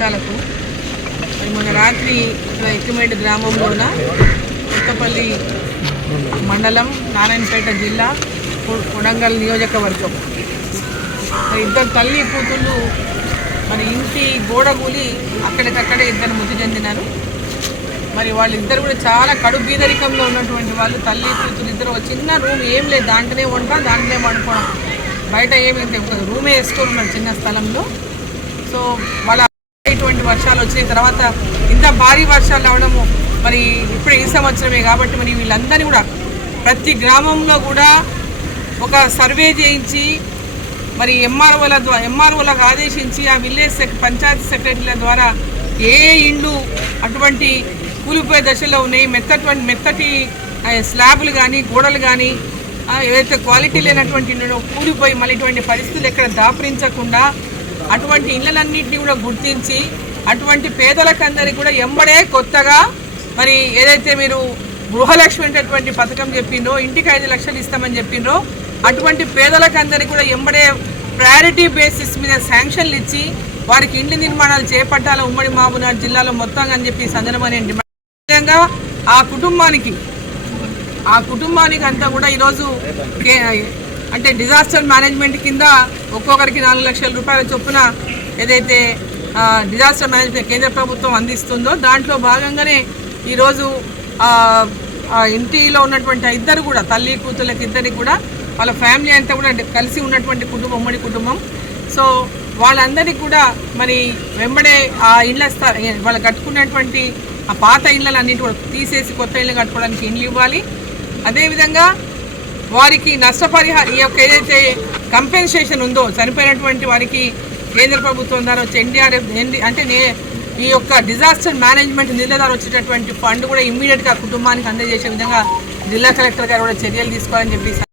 వర్షాలకు మన రాత్రి ఇక్కడ గ్రామంలో గ్రామంలోన కొత్తపల్లి మండలం నారాయణపేట జిల్లా కొడంగల్ నియోజకవర్గం. ఇద్దరు తల్లి కూతుళ్ళు మరి ఇంటి గోడ కూలి అక్కడికక్కడే ఇద్దరు మృతి చెందినారు. మరి వాళ్ళిద్దరు కూడా చాలా కడు బీదరికంలో ఉన్నటువంటి వాళ్ళు తల్లి కూతురు ఇద్దరు ఒక చిన్న రూమ్ ఏం లేదు దాంట్లోనే ఉంటాం దాంట్లోనే వండుకోవడం బయట ఏమి రూమే వేసుకోరు మరి చిన్న స్థలంలో. సో వాళ్ళ వర్షాలు వచ్చిన తర్వాత ఇంత భారీ వర్షాలు రావడము మరి ఇప్పుడు ఈ సంవత్సరమే కాబట్టి మరి వీళ్ళందరినీ కూడా ప్రతి గ్రామంలో కూడా ఒక సర్వే చేయించి మరి ఎంఆర్ఓల ద్వారా ఎంఆర్ఓలకు ఆదేశించి ఆ విలేజ్ సెక్ పంచాయతీ సెక్రటరీల ద్వారా ఏ ఇండ్లు అటువంటి కూలిపోయే దశలో ఉన్నాయి మెత్తటువంటి మెత్తటి స్లాబ్లు కానీ గోడలు కానీ ఏదైతే క్వాలిటీ లేనటువంటి ఇండ్లు కూలిపోయి మళ్ళీ ఇటువంటి పరిస్థితులు ఎక్కడ దాపరించకుండా అటువంటి ఇళ్ళలన్నింటినీ కూడా గుర్తించి అటువంటి పేదలకందరికీ కూడా ఎంబడే కొత్తగా మరి ఏదైతే మీరు గృహలక్ష్మి అనేటువంటి పథకం చెప్పిండ్రో ఇంటికి ఐదు లక్షలు ఇస్తామని చెప్పిండ్రో అటువంటి పేదలకందరికీ కూడా ఎంబడే ప్రయారిటీ బేసిస్ మీద శాంక్షన్లు ఇచ్చి వారికి ఇంటి నిర్మాణాలు చేపట్టాలి ఉమ్మడి మహబూబ్నగర్ జిల్లాలో మొత్తంగా అని చెప్పి ఈ నేను డిమాండ్ ఆ కుటుంబానికి ఆ కుటుంబానికి అంతా కూడా ఈరోజు అంటే డిజాస్టర్ మేనేజ్మెంట్ కింద ఒక్కొక్కరికి నాలుగు లక్షల రూపాయల చొప్పున ఏదైతే డిజాస్టర్ మేనేజ్మెంట్ కేంద్ర ప్రభుత్వం అందిస్తుందో దాంట్లో భాగంగానే ఈరోజు ఇంటిలో ఉన్నటువంటి ఇద్దరు కూడా తల్లి కూతుళ్ళకి ఇద్దరికి కూడా వాళ్ళ ఫ్యామిలీ అంతా కూడా కలిసి ఉన్నటువంటి కుటుంబం ఉమ్మడి కుటుంబం. సో వాళ్ళందరికీ కూడా మరి వెంబడే ఆ ఇళ్ళ వాళ్ళు కట్టుకున్నటువంటి ఆ పాత ఇళ్ళలన్నిటి కూడా తీసేసి కొత్త ఇళ్ళు కట్టుకోవడానికి ఇండ్లు ఇవ్వాలి. అదేవిధంగా వారికి నష్టపరిహారం ఈ యొక్క ఏదైతే కంపెన్సేషన్ ఉందో చనిపోయినటువంటి వారికి కేంద్ర ప్రభుత్వం ద్వారా వచ్చే ఎన్డీఆర్ఎఫ్ అంటే నే ఈ యొక్క డిజాస్టర్ మేనేజ్మెంట్ నిధుల ద్వారా వచ్చేటటువంటి ఫండ్ కూడా ఇమ్మీడియట్గా కుటుంబానికి అందజేసే విధంగా జిల్లా కలెక్టర్ గారు కూడా చర్యలు తీసుకోవాలని చెప్పి